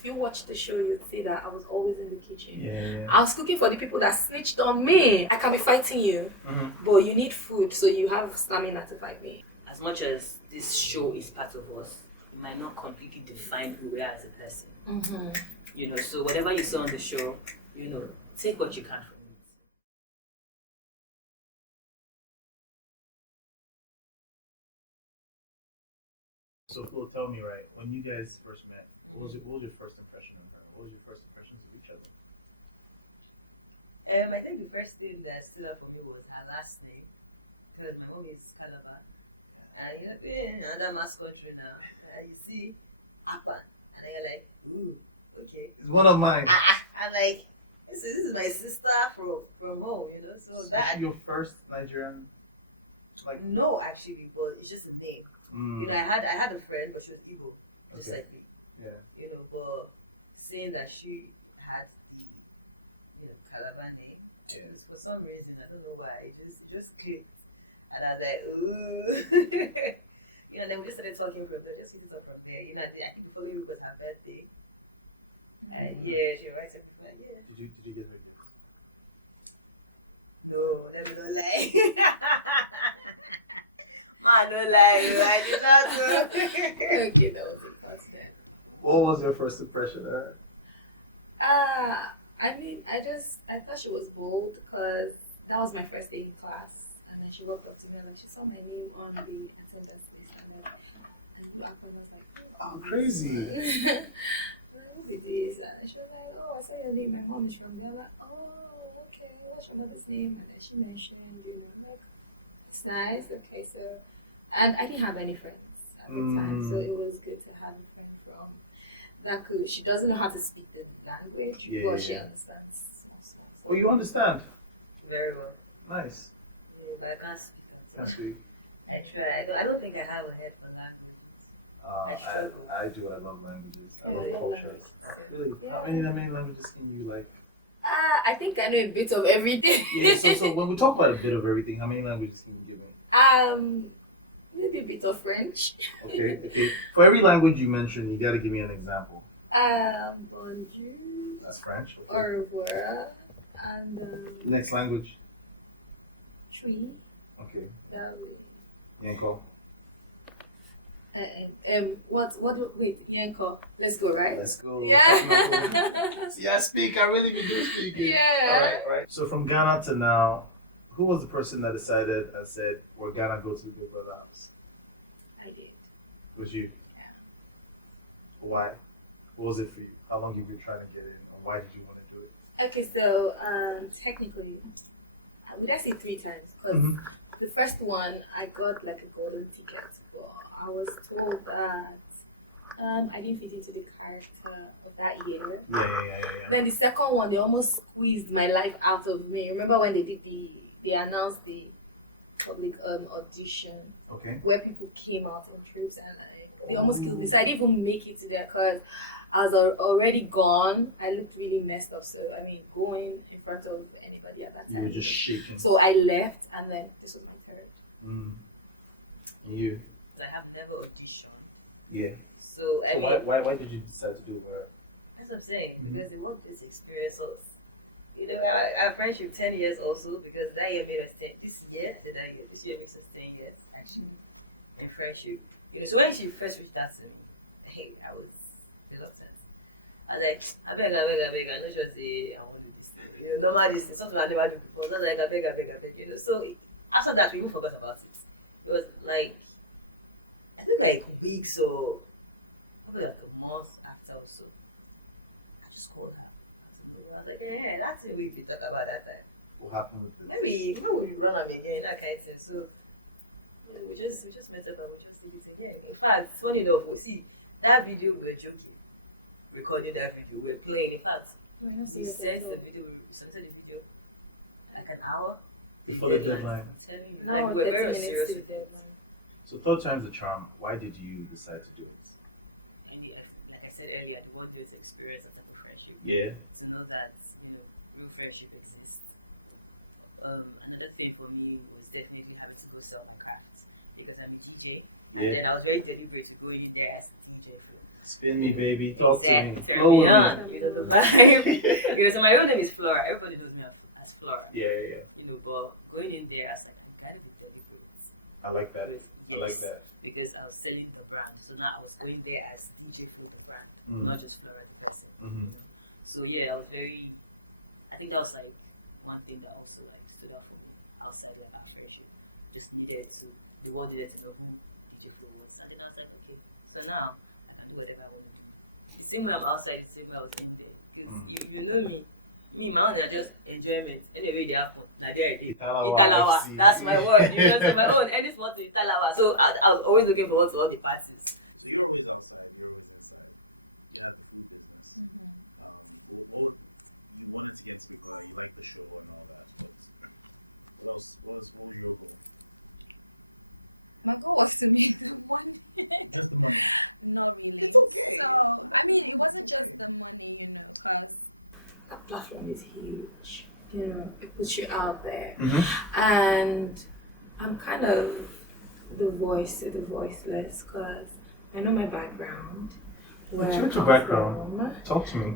if you watch the show, you'd see that I was always in the kitchen. Yeah. I was cooking for the people that snitched on me. I can be fighting you, but you need food, so you have stamina to fight me. As much as this show is part of us, it might not completely define who we are as a person. You know, so whatever you saw on the show, you know, take what you can from it. So Flo, tell me, right, when you guys first met, what was your first impression of her? What was your first impressions of each other? I think the first thing that stood out for me was her last name, because my home is Calabar, and you know, being another mass country now, and you see Apa, and you're like, ooh, okay. It's one of mine. I'm like, this is my sister from home, you know. So that your first Nigerian, like no, actually, but it's just a name. You know, I had a friend, but she was Igbo, just like me. Yeah. You know, but saying that she had the Calabar name, for some reason, I don't know why, it just clicked, and I was like, ooh. You know, then we just started talking from there, just hit it up from there. You know, I think the following week was her birthday. And yeah, she writes a like, yeah. Did you get her gift? No, let me not lie. Man, no lie, I did not know. Okay, that was the first time. What was your first impression of her? I mean, I thought she was bold because that was my first day in class, and then she walked up to me and she saw my name on the attendance list, and I was like, oh, crazy. Who is this? And she was like, oh, I saw your name. My mom is from there. I'm like, oh, okay. What's your mother's name? And then she mentioned, you know, like, it's nice. Okay, so, and I didn't have any friends at the time, so it was good to have a friend from that could. She doesn't know how to speak the language, but she understands. Oh, you understand? Very well. Nice. Yeah, but I can't speak. That's sweet. I try. I don't think I have a head for language. I do. I love languages. I love culture. Really? How many languages can you like? I think I know a bit of everything. Yeah. So when we talk about a bit of everything, how many languages can you give me? Maybe a bit of French. Okay. For every language you mentioned, you got to give me an example. Bonjour. That's French. Okay. Au revoir. And next language. Tree. Okay. Yanko. Wait, Yanko. Let's go, right? Let's go. Yeah. See, I speak. I really do speak it. Yeah. All right. So from Ghana to now, who was the person that decided and said, we're gonna go to the Big Brother house? I did. It was you? Yeah. Why? What was it for you? How long have you been trying to get in? And why did you want to do it? Okay, so technically, would I say 3 times? Because the first one, I got like a golden ticket, but I was told that I didn't fit into the character of that year. Yeah. Then the second one, they almost squeezed my life out of me. Remember when they announced the public audition, where people came out in troops and they almost killed me. So I didn't even make it to there because I was already gone. I looked really messed up. So I mean, going in front of anybody at that time, you were just shaking. So I left, and then this was my third. And you? I have never auditioned. Yeah. So I mean, why did you decide to do it? That's what I'm saying. Because they want this experience us. You know, our friendship 10 years also, because that year made us 10. This year makes us 10 years actually in friendship. You know, so when she first reached out to me, hey, I was reluctant. I was like, I beg, I'm not sure say I want to do this thing. You know, normal this thing, something I never do before. So I was like, I beg, you know. So after that, we even forgot about it. It was like, I think like weeks or probably like a month after or so. I just called her. I was like, yeah, that's it we talk about that time. What happened with this? Maybe, you know, we run them again, that kind of thing. So we just met up and we just did it again. In fact, it's funny enough, we see that video, we were joking, recording that video, we were playing. In fact, we sent the video like an hour before the deadline. Like, we were very serious with it. So third time's the charm. Why did you decide to do it? And yeah, like I said earlier, the world is experience of type of friendship. Yeah. To know that, you know, real friendship exists. Another thing for me was definitely having to go sell my craft because I'm a TJ. And then I was very deliberate to go in there as a TJ. Spin me, baby. Talk to me. Turn Flow me with on. You know the vibe. Because my real name is Flora. Everybody knows me as Flora. Yeah. You know, but going in there, I was like, I'm kind of a deliberate. I like that. I like Yes, that. because I was selling the brand. So now I was going there as DJ Flo the brand, not just Flora the person. Mm-hmm. So yeah, I was very. I think that was like one thing that also like stood out for me outside of that friendship. Just needed to. The world needed to know who DJ Flo was. And then I was like, okay, so now I can do whatever I want to do. The same way I'm outside, the same way I was in there. Because you know me. Me, my own are just enjoyment. Anyway, they happen. Now there it is. Italawa. That's my word. You know, so my own. Any small thing, Italawa. So I was always looking forward to all the parties. That platform is huge. You know, it puts you out there. Mm-hmm. And I'm kind of the voice to the voiceless because I know my background. What's I your come background? from. Talk to me.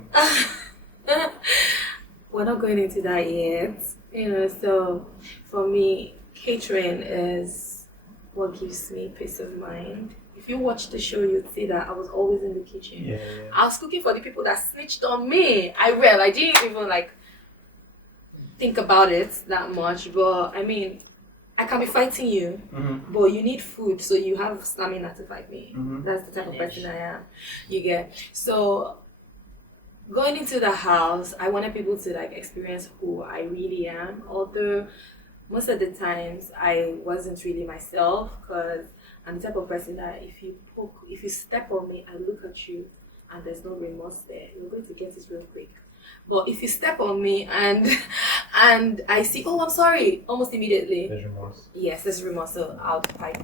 We're not going into that yet. You know, so for me, catering is what gives me peace of mind. If you watch the show, you'd see that I was always in the kitchen. Yeah. I was cooking for the people that snitched on me. I didn't even like think about it that much. But I mean, I can be fighting you, but you need food, so you have stamina to fight me. That's the type of person I am. You get so. Going into the house, I wanted people to like experience who I really am. Although most of the times I wasn't really myself, because I'm the type of person that if you step on me, I look at you, and there's no remorse there. You're going to get it real quick. But if you step on me and I see, oh, I'm sorry, almost immediately. There's remorse. Yes, there's remorse. So I'll fight.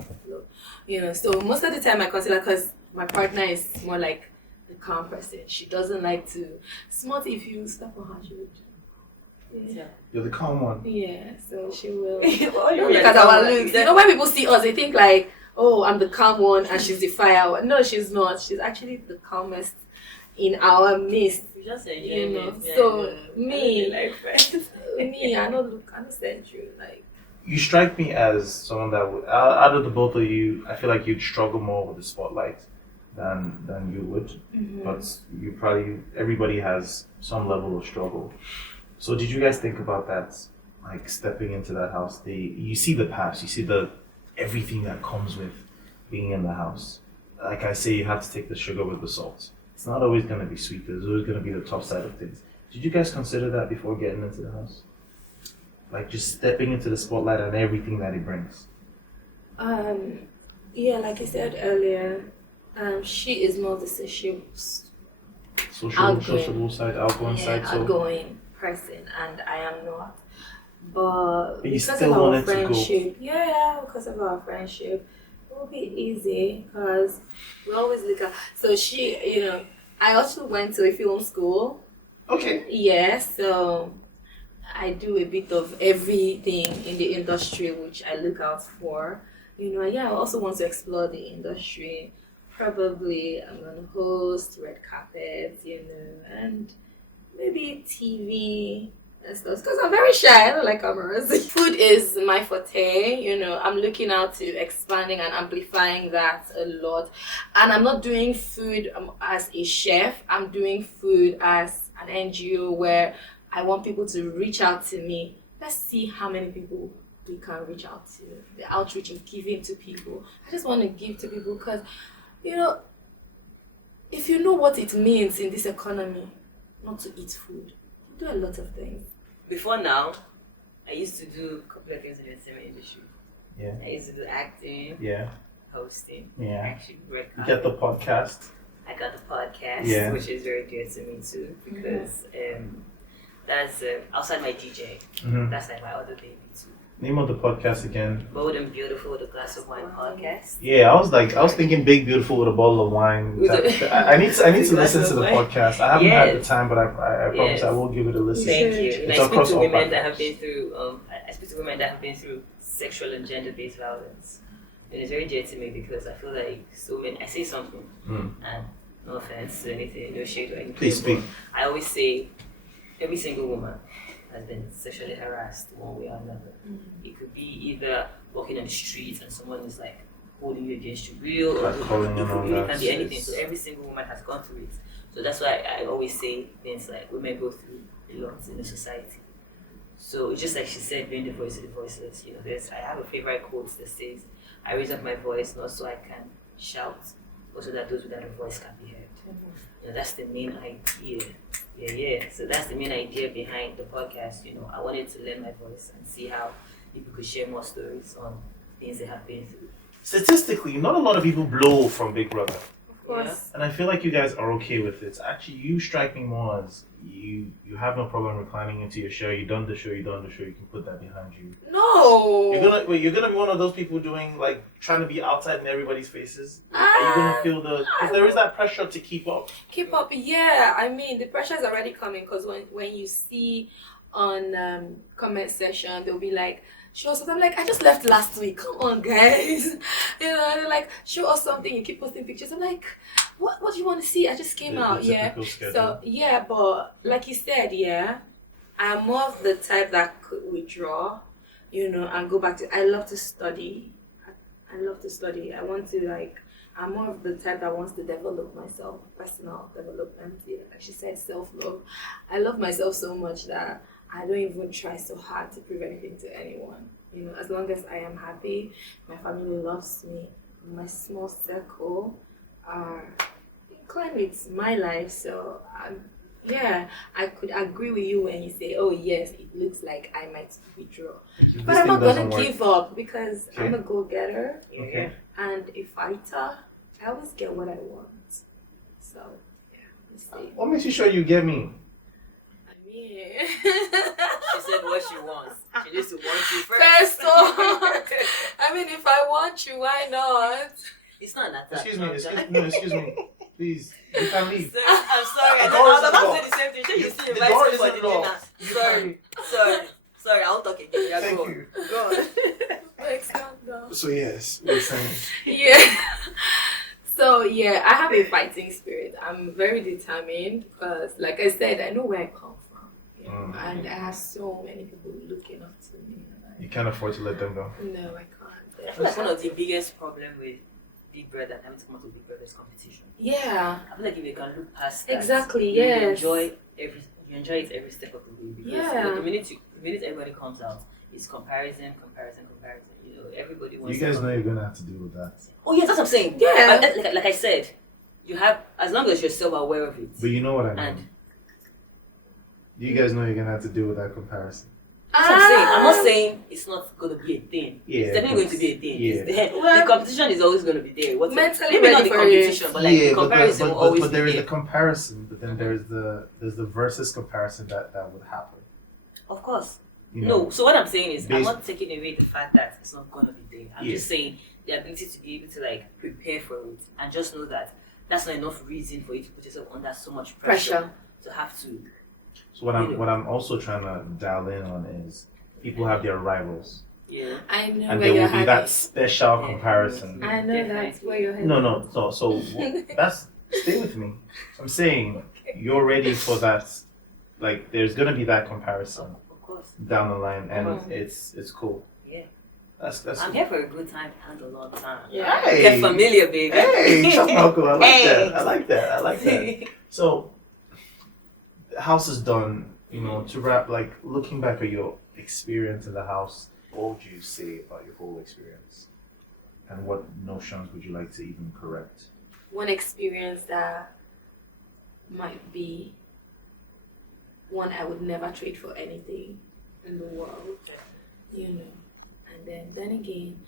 You know. So most of the time I consider, because my partner is more like the calm person. She doesn't like to smart. If you step on her, she would. Yeah. You're the calm one. Yeah. So she will. Well, Don't look at our looks. You know, when people see us, they think like, oh, I'm the calm one and she's the fire one. No, she's not. She's actually the calmest in our midst. You just enjoy You know. it. So me, Like friends. me, I don't send you like. You strike me as someone that would, out of the both of you, I feel like you'd struggle more with the spotlight than you would. But you probably, everybody has some level of struggle. So did you guys think about that, like stepping into that house? You see the past, you see everything that comes with being in the house. Like I say, you have to take the sugar with the salt. It's not always going to be sweet. There's always going to be the tough side of things. Did you guys consider that before getting into the house? Like just stepping into the spotlight and everything that it brings? Yeah, like I said earlier, she is more the sociable Sociable side, outgoing side. So outgoing person, and I am not. But you because still of our wanted to go. friendship, because of our friendship, it will be easy because we always look at. So she, you know, I also went to a film school. Okay. Yeah, so I do a bit of everything in the industry which I look out for. You know, I also want to explore the industry. Probably I'm gonna host red carpets, you know, and maybe TV and stuff. Because I'm very shy, I don't like cameras. Food is my forte, you know. I'm looking out to expanding and amplifying that a lot. And I'm not doing food as a chef. I'm doing food as an NGO where I want people to reach out to me. Let's see how many people we can reach out to. The outreach of giving to people. I just want to give to people because, you know, if you know what it means in this economy not to eat food, you do a lot of things. Before now, I used to do a couple of things in the entertainment industry. Yeah. I used to do acting, Yeah. hosting, Yeah. actually red You carpet. get the podcast. I got the podcast, Yeah. which is very dear to me too, because that's outside my DJ. That's like my other baby too. Name of the podcast again. Bold and Beautiful, the Glass of Wine podcast. Yeah, I was thinking big beautiful with a bottle of wine. I need to listen to the podcast. I haven't had the time, but I promise I will give it a listen. Thank you. It's And I speak across to all women that platforms. have been through I speak to women that have been through sexual and gender-based violence. And it's very dear to me because I feel like so many I say something and no offense to anything, no shade or anything. Please speak. But I always say every single woman has been sexually harassed one way or another. It could be either walking on the streets and someone is like holding you against your will, or it can be anything. So every single woman has gone through it. So that's why I always say things like women go through a lot in the society. So just like she said, being the voice of the voiceless, I have a favorite quote that says, "I raise up my voice not so I can shout, but so that those without a voice can be heard." That's the main idea. Yeah. So that's the main idea behind the podcast. I wanted to lend my voice and see how people could share more stories on things they have been through. Statistically, not a lot of people blow from Big Brother. Of course. And I feel like you guys are okay with it. Actually, you strike me more as you have no problem reclining into your show. You've done the show, you can put that behind you. No. You're gonna be one of those people doing like trying to be outside in everybody's faces. Are you gonna feel because there is that pressure to keep up? Keep up, yeah. I mean, the pressure is already coming because when you see on comment section, they'll be like, show us something. I'm like, I just left last week. Come on, guys. They're like, show us something. You keep posting pictures. I'm like, what do you want to see? I just came out, yeah. So yeah, but like you said, yeah, I'm more of the type that could withdraw, and go back to. I love to study. I love to study. I want to I'm more of the type that wants to develop myself, personal development. Yeah, like she said, self-love. I love myself so much that I don't even try so hard to prove anything to anyone. As long as I am happy, my family loves me, my small circle are inclined with my life. So I could agree with you when you say, oh yes, it looks like I might withdraw. But I'm not gonna give up because I'm a go-getter and a fighter. I always get what I want. So let's see. What makes you sure you get me? Yeah. She said what she wants. She needs to want you first. First off, I mean, if I want you, why not? It's not that. Excuse me. Please, you can leave. I'm sorry. I was about to say the same thing. You still invite me for the dinner. Sorry. I won't talk again. Thank you. Go on. Let's calm down. So yes, we're saying. Yeah. So yeah, I have a fighting spirit. I'm very determined because, like I said, I know where I come from, and I have so many people looking up to me. You can't afford to let them go. No, I can't. I feel like one of the biggest problem with Big Brother and having to come out to Big Brother is competition. Yeah. I feel like if you can look past that, Exactly. you Yes. enjoy it every step of the way. Because the minute everybody comes out, it's comparison. Everybody wants. You guys know you're gonna have to deal with that. Oh yes, that's what I'm saying. Yeah. Like I said, you have, as long as you're self aware of it. But you know what I mean. And you guys know you're gonna have to deal with that comparison. that's what I'm saying. I'm not saying it's not going to be a thing. Yeah, it's definitely going to be a thing. Yeah. It's there. The competition is always going to be there. Mentally maybe not ready the for competition, it. but like the comparison will always but there be is there. the comparison, but then there's the versus comparison that would happen. Of course. You know? No, so what I'm saying is, I'm Based- not taking away the fact that it's not going to be there. I'm just saying the ability to be able to like prepare for it and just know that that's not enough reason for you to put yourself under so much pressure. To have to. So what I'm also trying to dial in on is people have their rivals. Yeah. I know And where there you're will be that heading. special comparison. I know that's where you're heading. No. So that's stay with me. I'm saying you're ready for that. Like there's gonna be that comparison Of course. down the line, and it's cool. Yeah. That's. I'm here for a good time and a long time. Yeah. Hey, Get familiar, baby. Hey, Uncle, I like Hey. that. I like that. So, the house is done. To wrap, like looking back at your experience in the house, what would you say about your whole experience, and what notions would you like to even correct? One experience that might be one I would never trade for anything in the world, And then again,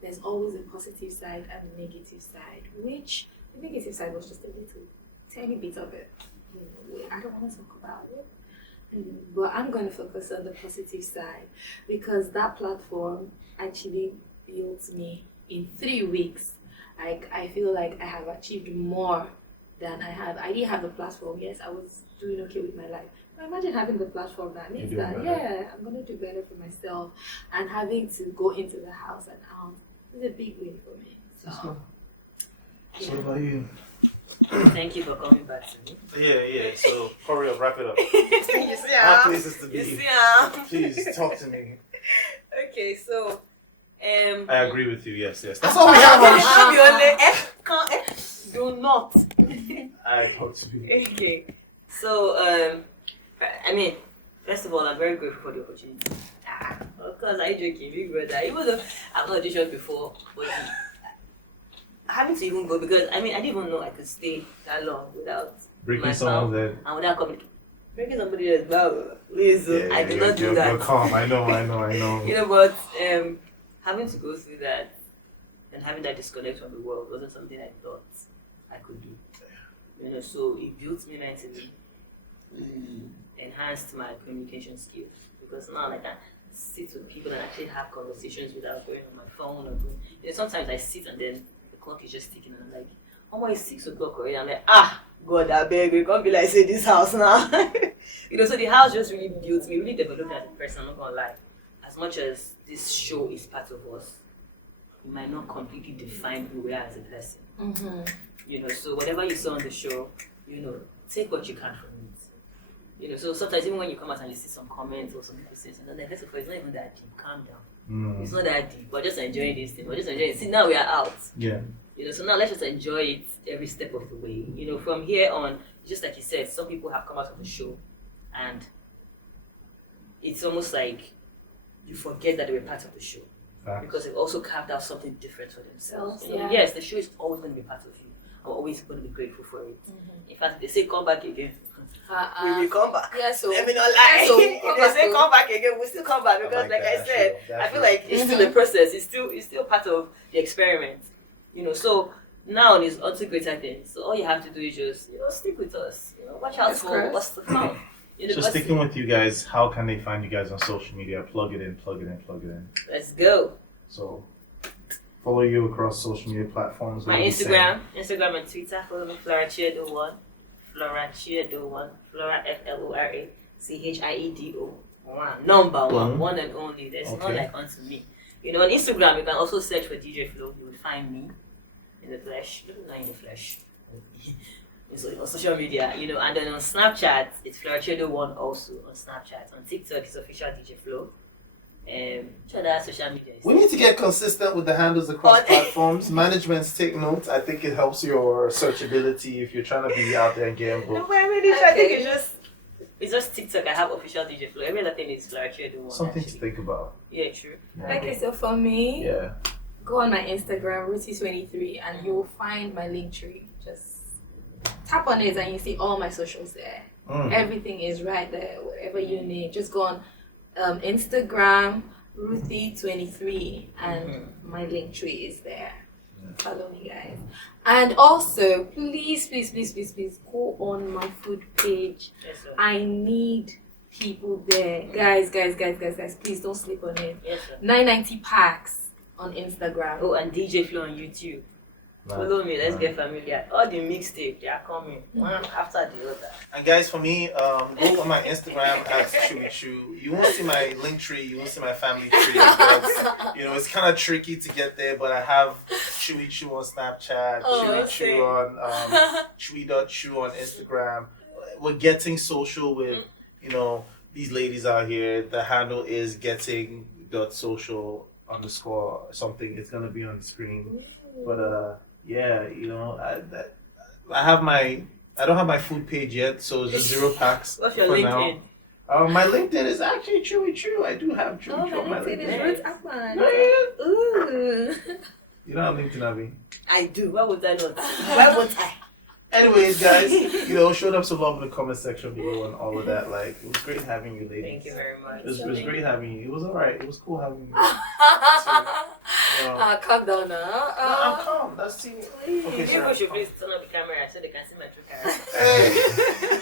there's always a positive side and a negative side, which the negative side was just a little tiny bit of it. I don't want to talk about it. But I'm going to focus on the positive side because that platform actually built me in 3 weeks. Like I feel like I have achieved more than I have. I didn't have the platform. Yes, I was doing okay with my life. But imagine having the platform that means that I'm going to do better for myself, and having to go into the house and out is a big win for me. So, So what about you? Thank you for coming back to me. Yeah. So hurry up, wrap it up. You see I have how? places to You be. see how? Please talk to me. Okay, so I agree with you. Yes. That's all we have on the show. Do not. I talk to you. Okay. So I mean, first of all, I'm very grateful for the opportunity. Of course, I joking, Big Brother. Even though I've not auditioned before, but having to even go because I didn't even know I could stay that long without Breaking my someone's phone head. and without communicating. Breaking somebody else, please, I did not do that. You're calm. I know. You know, but having to go through that and having that disconnect from the world wasn't something I thought I could do. You know, so it built me mentally, enhanced my communication skills because now I can sit with people and actually have conversations without going on my phone or doing. You know, sometimes I sit and then the clock is just ticking and I'm like, oh my, it's 6 o'clock already. I'm like, God, I beg you, can't be like say this house now. You know, so the house just really built me, really developed me as a person. I'm not gonna lie. As much as this show is part of us, it might not completely define who we are as a person. Mm-hmm. You know, so whatever you saw on the show, you know, take what you can from it. You know, so sometimes even when you come out and you see some comments or some people say something, like, first of all, it's not even that deep. Calm down. It's not that deep. We're just enjoying this thing. We're just enjoying it. See, now we are out. Yeah. You know, so now let's just enjoy it every step of the way. You know, from here on, just like you said, some people have come out of the show and it's almost like you forget that they were part of the show. Because they've also carved out something different for themselves. You know, yes, the show is always going to be part of you. I'm always going to be grateful for it. Mm-hmm. In fact, if they say come back again, we will come back. Yeah, so let me not lie. Yeah, so if they say come back again, we'll still come back because, like I said, I feel like it's still a process. It's still part of the experiment. You know, so now there's also greater things. So all you have to do is just stick with us. You know, watch out for what's to come. You know, so sticking with you guys, how can they find you guys on social media? Plug it in. Let's go. So follow you across social media platforms. My Instagram and Twitter. Follow me, Florachiedo1. Flora FLORACHIEDO1. Number one and only. There's no like unto me. You know, on Instagram you can also search for DJ Flo. You will find me in the flesh. Not in the flesh. So on social media, you know, and then on Snapchat, it's Florachiedo1 also on Snapchat. On TikTok, it's official DJ Flo. Other social media. We need to get consistent with the handles across platforms. Managements take notes. I think it helps your searchability if you're trying to be out there and getting booked. No, but I think it's just TikTok. I have official DJ Flo. Every other thing is Florachiedo1. Something to think about. Yeah, true. Okay, so for me, go on my Instagram, Rhuthee23, and you'll find my link tree. Just tap on it and you see all my socials there. Everything is right there. Whatever you need, just go on Instagram, Rhuthee23, and my link tree is there. Follow me, guys. And also, please go on my food page. Yes, sir. I need people there. Guys, please don't sleep on it. Yes, sir. 990 packs on Instagram. Oh, and DJ Flo on YouTube. Follow me, let's get familiar. All the mixtape, they are coming one after the other. And guys, for me, go on my Instagram at Chewy. You won't see my link tree, you won't see my family tree. But, you know, it's kind of tricky to get there, but I have Chewy on Snapchat, Chewy on Chewy.chew on Instagram. We're getting social with, you know, these ladies out here. The handle is getting.social _ something. It's going to be on the screen. But yeah, you know, I don't have my food page yet, so it's just 0 packs. What's your for LinkedIn? Now. My LinkedIn is actually Chewy. I do have Chewy on my LinkedIn. Ooh. You don't have LinkedIn, Abby? I do. Why would I not? Why would I? Anyways, guys, you know, showed up some love in the comment section below and all of that. Like, it was great having you, ladies. Thank you very much. It was great having you. It was alright. It was cool having you. Calm down now. No, I'm calm. That's it. Okay, People should please turn on the camera so they can see my true character. Hey.